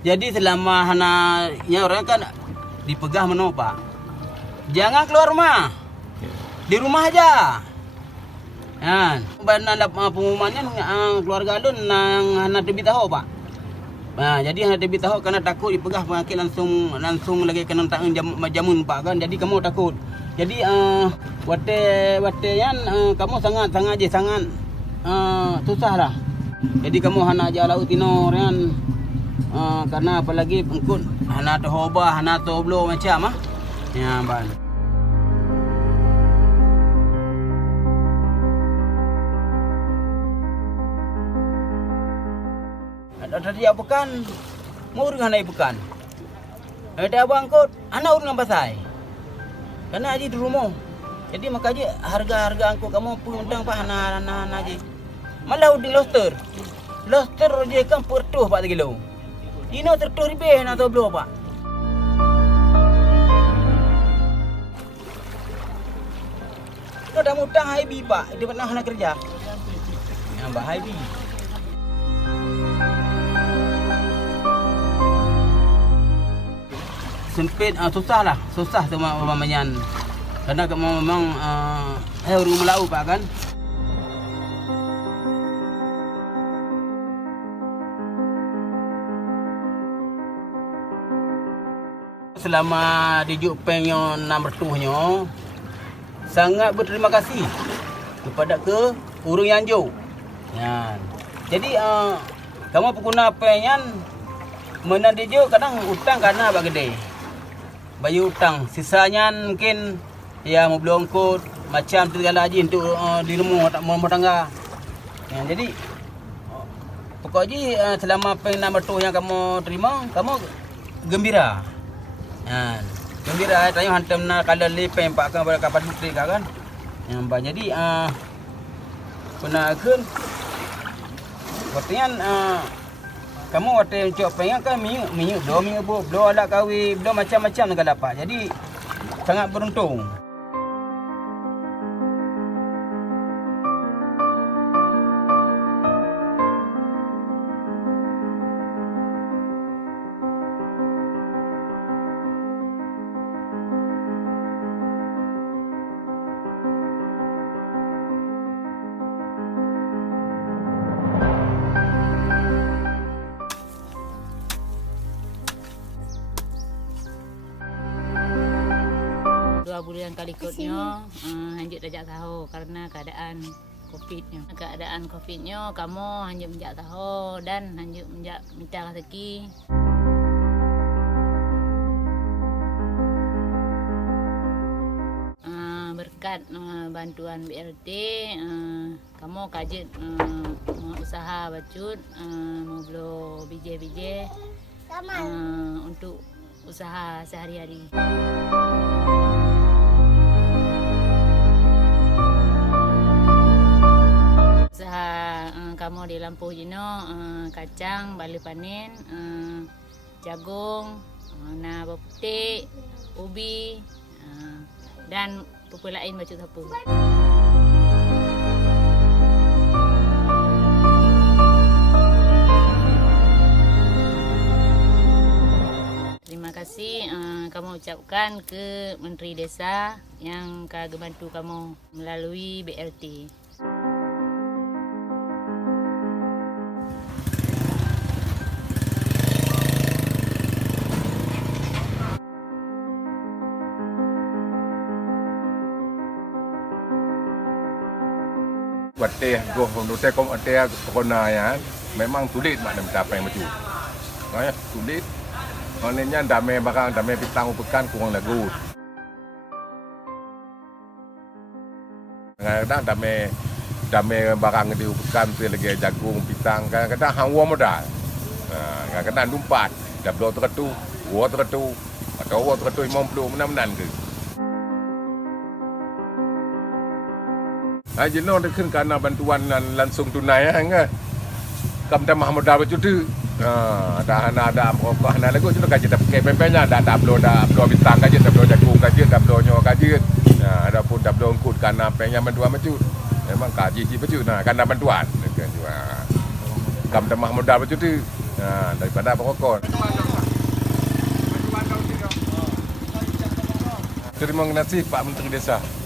Jadi selama hananya orang kan dipegah meno Pak. Jangan keluar rumah. Di rumah aja. Kan, bana pengumumannya keluarga alun nang hana tebi tahu Pak. Nah, jadi hana tebi tahu karena takut dipegah pengakil langsung lagi kena tang jamun Pak kan. Jadi kamu takut. Jadi wate yan kamu sangat susah lah. Jadi kamu hana aja laut tinor kan. Karena apalagi pengkut hana tohoba, hana toblo macam ya ban. Ada dia bukan mau urang naik bukan. Ada abang kot, anak urang pasai. Karena aja di rumah. Jadi makanya harga angkut kamu pundang Pak hana aja. Malah di Loster. Loster je kan pertuh 4 kilo. Dino tertuh ribeh nak tahu belum Pak. Kau dah mutang Haibi Pak, dia pernah nak kerja. Mbak Haibi. Sempit, susah tu mamanya. Karena memang orang Melayu Pak kan. Selama di Jupengnya 6 bertuhnya, sangat berterima kasih kepada urang Yanjo. Ya. Jadi kamu pengguna penyan menandijo kadang utang karena abang gede. Bayu utang, sisanya mungkin ya mau beli ongkot macam segala aja untuk di rumah tangga. Ya, jadi pokoknya selama pengen bertuh yang kamu terima, kamu gembira. Ya, gembira tanya hantam na kalau lepeng Pak kan pada kapal putri kan. Yang jadi pernah kan waktunya kamu waktu cok pengen kan minggu 2 minggu belum ada kahwin, belum macam-macam enggak dapat. Jadi sangat beruntung. Bulan kali ikutnya hanjut tajak tahu karena keadaan COVID-nya kamu hanjut menjak tahu dan hanjut menjak minta rezeki. Berkat bantuan BRT kamu kajit usaha bacut mau belo bije untuk usaha sehari-hari. Kamu di Lampu Jino kacang, bali panen, jagung, bawang putih, ubi, dan pupuk lain baju sapu. Terima kasih kamu ucapkan ke Menteri Desa yang kagak bantu kamu melalui BRT. Wateh go nute kom ate corona ya memang sulit mak mencapai maju. Nah, sulit. Onenya dame bakal dame pitang upekan kurang lagu. Kadang dame barang di upekan tu lagi jagung pitang kadang hawa modal. Kadang lumpat, dablo tertu, wo tertu, atau wo tertu 50 menan ke. Jenuh dia karena bantuan langsung tunai kan. Kamda Mahmud Dah berjudu. Ada apa lagu tu kaji dah pakai PP-nya dah upload bintang kaji upload jagung kaji upload nyo kaji. Ada pun upload kod karena pengen bantuan macam. Memang kaji si baju karena bantuan. Kamda Mahmud Dah berjudu. Daripada merokok. Terima kasih Pak Menteri Desa.